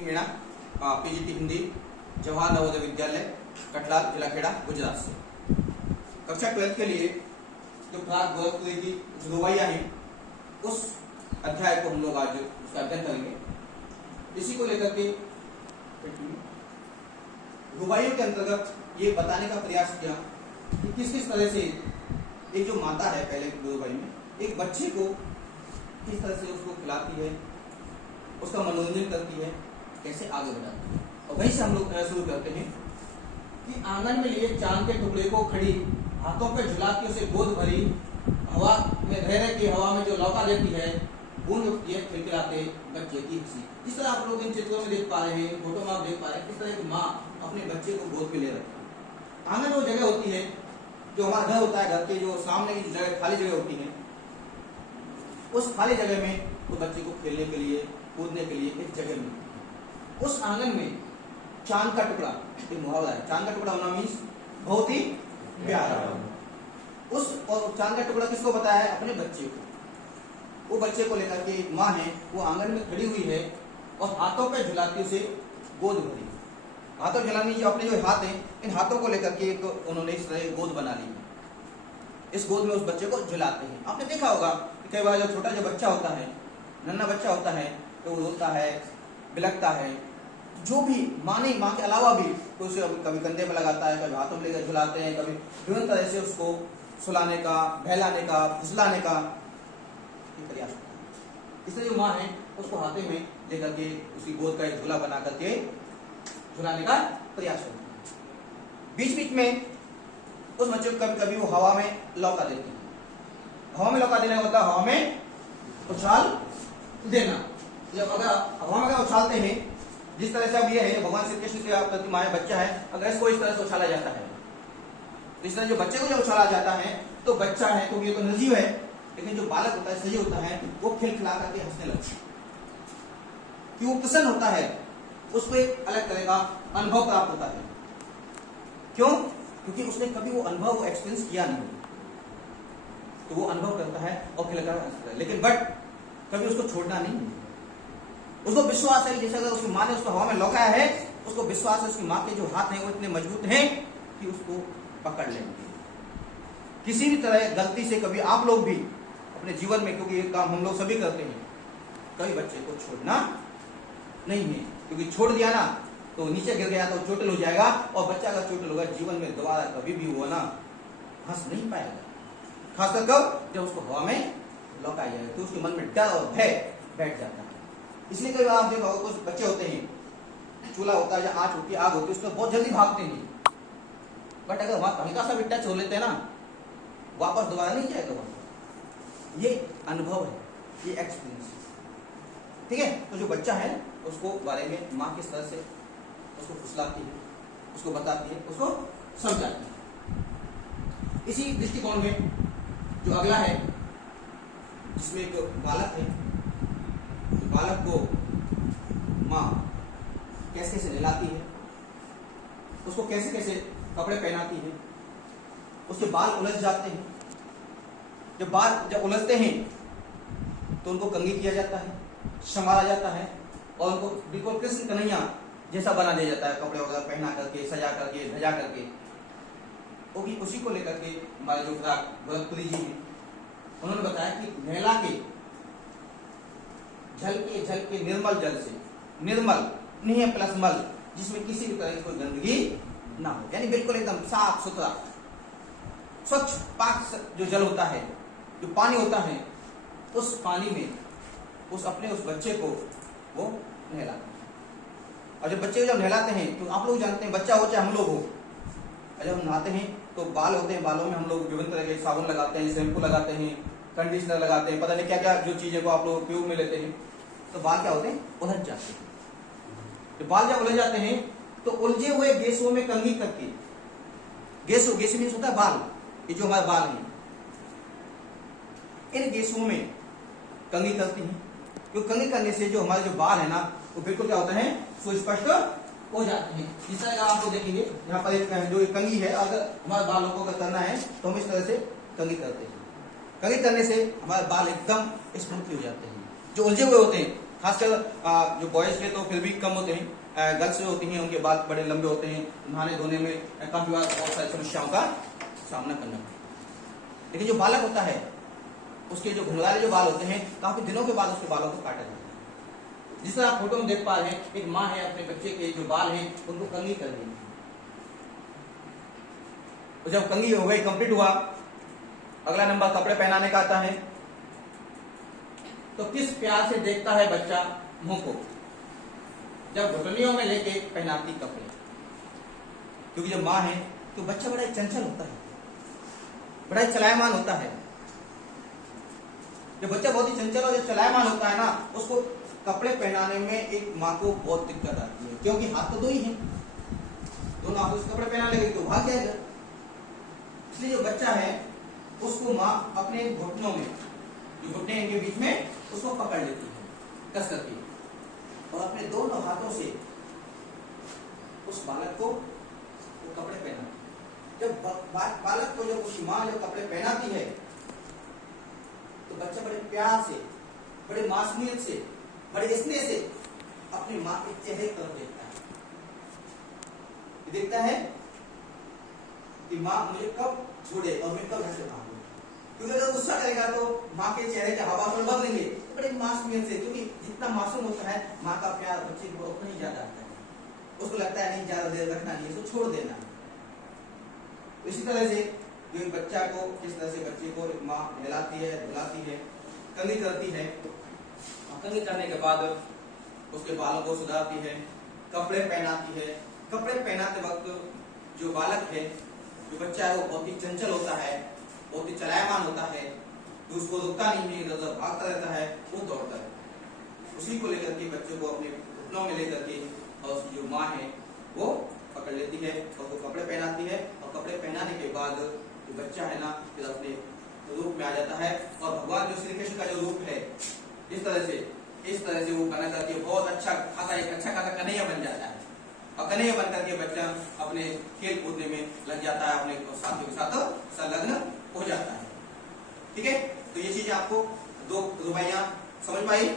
Meena PGT Hindi Jawahar Navodaya Vidyalaya कटलाल जिला खेड़ा गुजरात से। कक्षा 12 के लिए जो क्लास गोरखपुरी की रुबाइया है उस अध्याय को हम लोग आज उसका अध्ययन करेंगे। इसी को लेकर के रुबाइयों के अंतर्गत ये बताने का प्रयास किया कि किस किस तरह से एक जो माता है पहले रुबाई में एक बच्चे को किस तरह से उसको खिलाती है, उसका मनोरंजन करती है, कैसे आगे बढ़ाती है। और वहीं से हम लोग शुरू करते हैं कि आंगन में लिए चांद के टुकड़े को खड़ी हाथों पे झुलाती उसे गोद भरी हवा में रह रहे की हवा में जो लौका देती है बूंद उठती है खिलखिलाते बच्चे की हंसी। जिस तरह आप लोग इन चित्रों में देख पा रहे हैं, फोटो में आप देख पा रहे हैं किस तरह की माँ अपने बच्चे को गोद पे ले रखी है। आंगन वो जगह होती है जो हमारा घर होता है, घर के जो सामने की जगह खाली जगह होती है, उस खाली जगह में तो बच्चे को खेलने के लिए कूदने के लिए एक जगह मिलती है। उस आंगन में चांद का टुकड़ा, एक मुहावरा है, चांद का टुकड़ा होना मीन्स बहुत ही प्यारा। उस और चांद का टुकड़ा किसको बताया है? अपने बच्चे को। वो बच्चे को लेकर के एक माँ है वो आंगन में खड़ी हुई है और हाथों पे झुलाती उसे गोद भरी। हाथों झुलानी जो अपने जो हाथ हैं इन हाथों को लेकर के एक उन्होंने इस तरह गोद बना ली है। इस गोद में उस बच्चे को झुलाते हैं। आपने देखा होगा कि कई बार जो छोटा जो बच्चा होता है, नन्हा बच्चा होता है, तो वो रोता है, बिलखता है, जो भी माँ के अलावा भी तो उसे कभी कंधे पर लगाता है, कभी हाथों में लेकर झुलाते हैं, कभी विभिन्न तरह से उसको सुलाने का, बहलाने का, फुसलाने का प्रयास होता है। इसलिए जो माँ है उसको हाथे में लेकर के उसकी गोद का एक झूला बना करके झुलाने का प्रयास होता है। बीच बीच में उस बच्चे को कभी कभी वो हवा में लौका देती है। हवा में लौका देने का मतलब हवा में उछाल देना। जब अगर हवा में उछालते हैं, जिस तरह से अब ये है भगवान श्री कृष्ण के प्रतिमा है, बच्चा है, अगर इसको इस तरह से उछाला जाता है, इस तरह जो बच्चे को जब उछाला जाता है तो बच्चा है तो ये तो निर्जीव है, लेकिन जो बालक होता है, सजीव होता है, वो खिलखिला करके हंसने लगता है कि वो प्रसन्न होता है, उसको एक अलग तरह का अनुभव प्राप्त होता है। क्यों? क्योंकि उसने कभी वो अनुभव वो एक्सपीरियंस किया नहीं, तो वो अनुभव करता है और खिलखिला हंसता है। लेकिन बट कभी उसको छोड़ना नहीं, उसको विश्वास है जैसे अगर उसकी माँ ने उसको हवा में लौकाया है, उसको विश्वास है उसकी माँ के जो हाथ हैं वो इतने मजबूत हैं कि उसको पकड़ लेंगे। किसी भी तरह गलती से कभी आप लोग भी अपने जीवन में, क्योंकि ये काम हम लोग सभी करते हैं, कभी बच्चे को छोड़ना नहीं है, क्योंकि छोड़ दिया ना तो नीचे गिर गया तो चोटिल हो जाएगा, और बच्चा अगर चोटिल होगा जीवन में दोबारा कभी भी वो ना हंस नहीं पाएगा। खासकर कब? जब उसको हवा में लौकाया जाए तो उसके मन में डर और भय बैठ जाता है। इसलिए कई बार आप देखो कुछ बच्चे होते हैं, चूल्हा होता है या आँच होती है, आग होती है, उसमें बहुत जल्दी भागते हैं, बट अगर वहां हल्का सा भी टच हो लेते हैं ना, वापस दोबारा नहीं जाएगा वहां। ये अनुभव है, ये एक्सपीरियंस है, ठीक है। तो जो बच्चा है उसको बारे में माँ किस तरह से उसको फुसलाती है, उसको बताती है, उसको समझाती है। इसी दृष्टिकोण में जो अगला है जिसमें एक बालक है, बालक को माँ कैसे कैसे नहलाती है, उसको कैसे कैसे कपड़े पहनाती है, उसके बाल उलझ जाते हैं, जब बाल जब उलझते हैं तो उनको कंघी किया जाता है, संवारा जाता है और उनको बिल्कुल कृष्ण कन्हैया जैसा बना दिया जाता है, कपड़े वगैरह पहना करके, सजा करके, धजा करके। वो भी उसी को लेकर के हमारे जो गोरखपुरी जी हैं उन्होंने बताया कि नहला के झलके निर्मल जल से, निर्मल नहीं है प्लस मल, जिसमें किसी भी तरह की कोई गंदगी ना हो, यानी बिल्कुल एकदम साफ सुथरा स्वच्छ पाक जो जल होता है, जो पानी होता है, उस पानी में उस बच्चे को वो नहलाते हैं। और जब बच्चे को जब नहलाते हैं तो आप लोग जानते हैं, बच्चा हो चाहे हम लोग हो, जब हम नहाते हैं तो बाल होते हैं, बालों में हम लोग विभिन्न तरह के साबुन लगाते हैं, शैम्पू लगाते हैं, कंडीशनर लगाते हैं, पता नहीं क्या क्या जो चीजें को आप लोग उपयोग में लेते हैं, तो बाल क्या होते हैं? उलझ जाते हैं। जब बाल जब उलझ जाते हैं तो उलझे हुए गेसों में कंघी करके, गेस मीन्स होता है बाल, ये जो हमारे बाल हैं, इन गेसों में कंघी करती हैं। क्योंकि कंघी करने से जो हमारे जो बाल है ना वो बिल्कुल क्या होता है? सुस्पष्ट हो जाते हैं। इस तरह आप लोग देखेंगे यहाँ पर एक जो कंघी है, अगर हमारे बालों को अगर करना है तो हम इस तरह से कंघी करते हैं। कंघी करने से हमारे बाल एकदम स्मूथली हो जाते हैं, जो उलझे हुए होते हैं खासकर जो बॉयज के तो फिर भी कम होते हैं, गर्ल्स जो होती हैं उनके बाल बड़े लंबे होते हैं, नहाने धोने में काफी बार बहुत सारी समस्याओं का सामना करना पड़ता है। लेकिन जो बालक होता है उसके जो घुंघराले जो बाल होते हैं काफी दिनों के बाद उसके बालों को काटा जाता है। जिस तरह आप फोटो में देख पा रहे हैं, एक माँ है अपने बच्चे के जो बाल हैं उनको कंघी कर दी, तो जब कंघी हो गई, कंप्लीट हुआ, अगला नंबर कपड़े पहनाने का आता है। तो किस प्यार से देखता है बच्चा मुंह को जब घुटनियों में लेके पहनाती कपड़े, क्योंकि जब माँ है तो बच्चा बड़ा ही चंचल होता है, बड़ा ही चलायमान होता है। जब बच्चा बहुत ही चंचल और जब चलायमान होता है ना, उसको कपड़े पहनाने में एक माँ को बहुत दिक्कत आती है, क्योंकि हाथ तो दो ही हैं, दोनों हाथों से कपड़े पहना लगेगी तो भाग जाएगा। इसलिए जो बच्चा है उसको माँ अपने घुटनों में, जो घुटने के बीच में, उसको पकड़ लेती है कस करके, और अपने दोनों हाथों से उस बालक को वो कपड़े पहनाती। जब बालक को जब उसकी माँ जब कपड़े पहनाती है तो बच्चा बड़े प्यार से, बड़े मासूमियत से, बड़े स्नेह से अपनी माँ के चेहरे की तरफ देखता है। देखता है कि माँ मुझे कब छोड़े और मैं कब घर से भागूं, क्योंकि अगर गुस्सा करेगा तो माँ के चेहरे के हाव-भाव बदलेंगे बड़े मासूमियत से, क्योंकि जितना मासूम होता है माँ का प्यार बच्चे को उतना ही ज्यादा आता है। उसको लगता है नहीं ज्यादा देर रखना नहीं, इसको छोड़ देना। इसी तरह से जो बच्चा को, किस तरह से बच्चे को माँ नहलाती है, धुलाती है, कंघी करती है, कंघी करने के बाद उसके बालों को सुधारती है, कपड़े पहनाती है। कपड़े पहनाते वक्त जो बालक है, जो बच्चा है, वो बहुत ही चंचल होता है, बहुत ही चलायमान होता है, तो उसको रुकता नहीं है, इधर उधर भागता रहता है, वो दौड़ता है। उसी को लेकर के बच्चे को अपने घुटनों में लेकर के और उसकी जो माँ है वो पकड़ लेती है और वो कपड़े पहनाती है, और कपड़े पहनाने के बाद जो बच्चा है ना फिर अपने रूप में आ जाता है। और भगवान जो श्री कृष्ण का जो रूप है, इस तरह से वो बना करके बहुत अच्छा खासा कन्हैया बन जाता है, और कन्हैया बन करके बच्चा अपने खेल कूदने में लग जाता है, अपने साथियों के साथ संलग्न हो जाता है। ठीक है, तो ये चीजें आपको दो रुबाइयां समझ पाई।